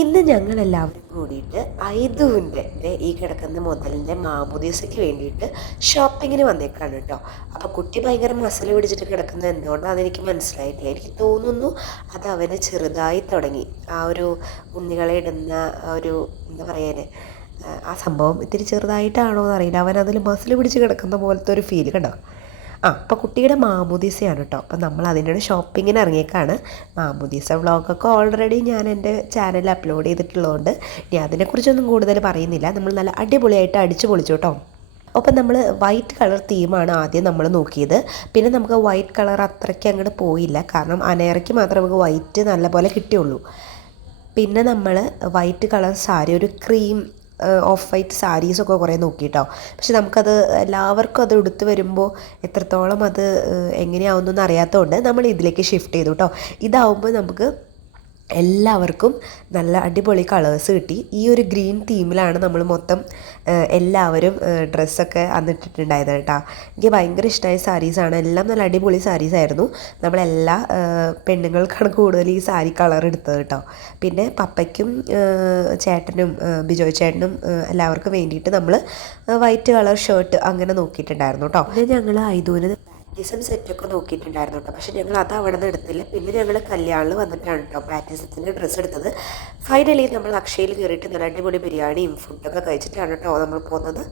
ഇന്ന് ഞങ്ങളെല്ലാവരും കൂടിയിട്ട് ഐദുവിൻ്റെ ഈ കിടക്കുന്ന മുതലിൻ്റെ മാമോദീസയ്ക്ക് വേണ്ടിയിട്ട് ഷോപ്പിങ്ങിന് വന്നേക്കാണ് കേട്ടോ. അപ്പോൾ കുട്ടി ഭയങ്കര മസിൽ പിടിച്ചിട്ട് കിടക്കുന്നത് എന്തുകൊണ്ടാണെന്ന് എനിക്ക് മനസ്സിലായിട്ടില്ല. എനിക്ക് തോന്നുന്നു അത് അവന് ചെറുതായി തുടങ്ങി. ആ ഒരു ഉണ്ണികളെ ഇടുന്ന ഒരു എന്താ പറയാന് ആ സംഭവം ഇത്തിരി ചെറുതായിട്ടാണോ എന്നറിയില്ല. അവൻ അതിൽ മസിൽ പിടിച്ച് കിടക്കുന്ന പോലത്തെ ഒരു ഫീൽ കണ്ടോ. അപ്പോൾ കുട്ടിയുടെ മാമോദീസയാണ് കേട്ടോ. അപ്പോൾ നമ്മൾ അതിൻ്റെ ഷോപ്പിങ്ങിന് ഇറങ്ങിയേക്കാണ്. മാമോദീസ വ്ളോഗൊക്കെ ഓൾറെഡി ഞാൻ എൻ്റെ ചാനലിൽ അപ്ലോഡ് ചെയ്തിട്ടുള്ളതുകൊണ്ട് ഇനി അതിനെക്കുറിച്ചൊന്നും കൂടുതൽ പറയുന്നില്ല. നമ്മൾ നല്ല അടിപൊളിയായിട്ട് അടിച്ചു പൊളിച്ചു കേട്ടോ. അപ്പം നമ്മൾ വൈറ്റ് കളർ തീമാണ് ആദ്യം നമ്മൾ നോക്കിയത്. പിന്നെ നമുക്ക് വൈറ്റ് കളർ അത്രയ്ക്ക് അങ്ങോട്ട് പോയില്ല, കാരണം അനേറയ്ക്ക് മാത്രമേ നമുക്ക് വൈറ്റ് നല്ലപോലെ കിട്ടിയുള്ളൂ. പിന്നെ നമ്മൾ വൈറ്റ് കളർ സാരി, ഒരു ക്രീം ഓഫ് വൈറ്റ് സാരീസൊക്കെ കുറേ നോക്കിയിട്ടോ. പക്ഷെ നമുക്കത് എല്ലാവർക്കും അത് ഉടുത്ത് വരുമ്പോൾ എത്രത്തോളം അത് എങ്ങനെയാവുന്നതെന്ന് അറിയാത്തതുകൊണ്ട് നമ്മൾ ഇതിലേക്ക് ഷിഫ്റ്റ് ചെയ്തു കേട്ടോ. ഇതാവുമ്പോൾ നമുക്ക് എല്ലാവർക്കും നല്ല അടിപൊളി കളേഴ്സ് കിട്ടി. ഈ ഒരു ഗ്രീൻ തീമിലാണ് നമ്മൾ മൊത്തം എല്ലാവരും ഡ്രസ്സൊക്കെ അന്നിട്ടിട്ടുണ്ടായത് കേട്ടോ. എനിക്ക് ഭയങ്കര ഇഷ്ടമായ സാരീസാണ്. എല്ലാം നല്ല അടിപൊളി സാരീസായിരുന്നു. നമ്മളെല്ലാ പെണ്ണുങ്ങൾക്കാണ് കൂടുതൽ ഈ സാരി കളർ എടുത്തത് കേട്ടോ. പിന്നെ പപ്പയ്ക്കും ചേട്ടനും ബിജോയ് ചേട്ടനും എല്ലാവർക്കും വേണ്ടിയിട്ട് നമ്മൾ വൈറ്റ് കളർ ഷർട്ട് അങ്ങനെ നോക്കിയിട്ടുണ്ടായിരുന്നു കേട്ടോ. പിന്നെ ഞങ്ങൾ ഐദൂന് പ്രാക്ടീസും സെറ്റൊക്കെ നോക്കിയിട്ടുണ്ടായിരുന്നു കേട്ടോ. പക്ഷേ ഞങ്ങൾ അത് അവിടെ നിന്ന് എടുത്തില്ല. പിന്നെ ഞങ്ങൾ കല്യാണിൽ വന്നിട്ടാണ് കേട്ടോ പ്രാക്ടീസത്തിൻ്റെ ഡ്രസ്സ് എടുത്തത്. ഫൈനലി നമ്മൾ അക്ഷയയിൽ കയറിയിട്ട് നല്ല അടിപൊളി ബിരിയാണിയും ഫുഡൊക്കെ കഴിച്ചിട്ടാണ് കേട്ടോ നമ്മൾ പോകുന്നത്.